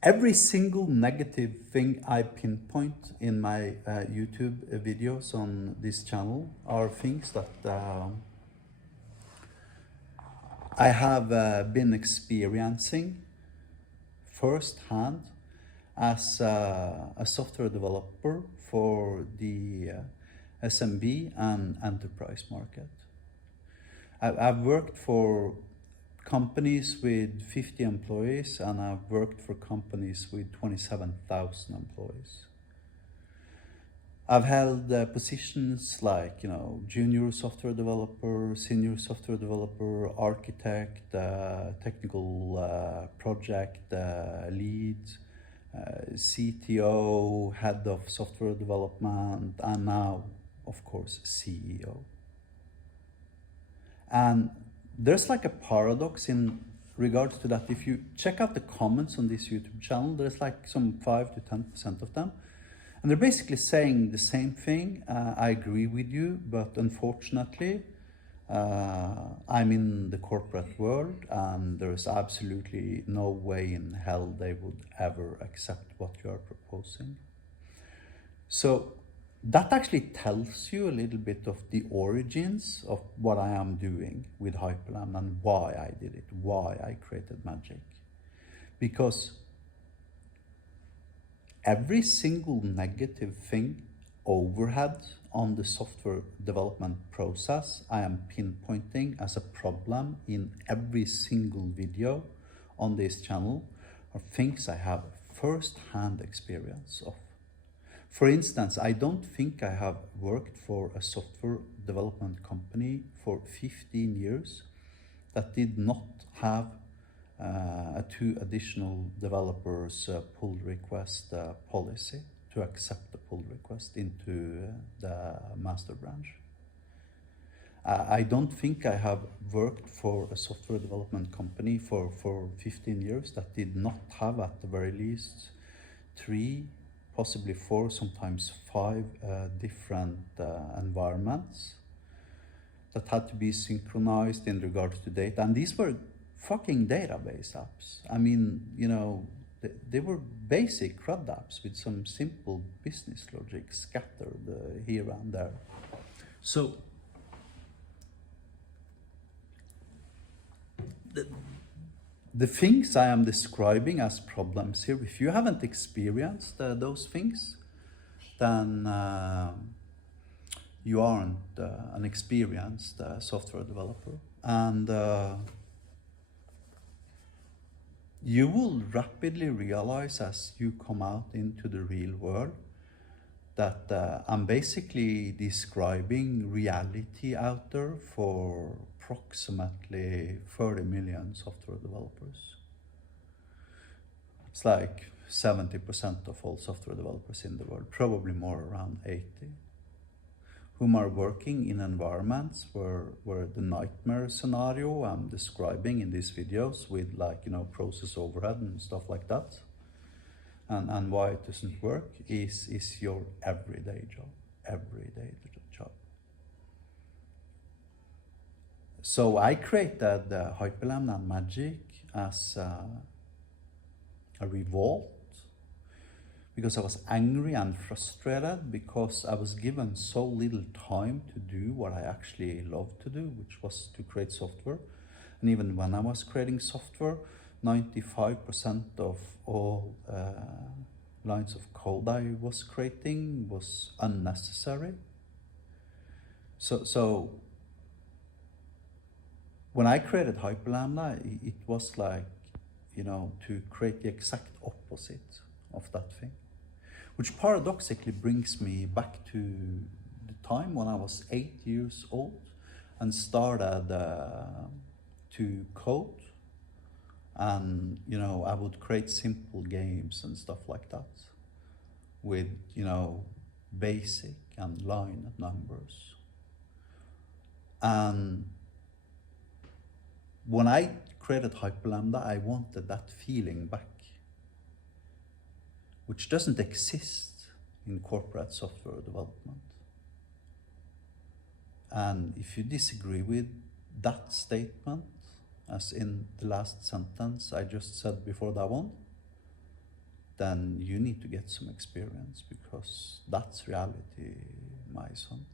Every single negative thing I pinpoint in my YouTube videos on this channel are things that I have been experiencing firsthand as a software developer for the SMB and enterprise market. I've worked for companies with 50 employees, and I've worked for companies with 27,000 employees. I've held positions like, junior software developer, senior software developer, architect, technical project lead, CTO, head of software development, and now, of course, CEO. And there's like a paradox in regards to that. If you check out the comments on this YouTube channel, there's like some 5 to 10% of them. And they're basically saying the same thing. I agree with you, but unfortunately, I'm in the corporate world, and there's absolutely no way in hell they would ever accept what you are proposing. So that actually tells you a little bit of the origins of what I am doing with Hyperland and why I did it, why I created Magic. Because every single negative thing overhead on the software development process I am pinpointing as a problem in every single video on this channel are things I have first-hand experience of. For instance, I don't think I have worked for a software development company for 15 years that did not have a 2 additional developers pull request policy to accept the pull request into the master branch. I don't think I have worked for a software development company for 15 years that did not have at the very least 3, possibly 4, sometimes 5 different environments that had to be synchronized in regards to data. And these were fucking database apps. I mean, they were basic CRUD apps with some simple business logic scattered here and there. So the things I am describing as problems here, if you haven't experienced those things, then you aren't an experienced software developer. And you will rapidly realize as you come out into the real world that I'm basically describing reality out there for approximately 30 million software developers. It's like 70% of all software developers in the world, probably more, around 80, whom are working in environments where the nightmare scenario I'm describing in these videos with process overhead and stuff like that, and why it doesn't work is your everyday job. So I created Hyperland and Magic as a revolt, because I was angry and frustrated because I was given so little time to do what I actually love to do, which was to create software. And even when I was creating software, 95% of all lines of code I was creating was unnecessary. So when I created Hyperlambda, it was like, to create the exact opposite of that thing. Which paradoxically brings me back to the time when I was 8 years old and started to code. And, I would create simple games and stuff like that with, basic and line numbers. And when I created Hyperlambda, I wanted that feeling back, which doesn't exist in corporate software development. And if you disagree with that statement, as in the last sentence I just said before that one, then you need to get some experience, because that's reality, my son.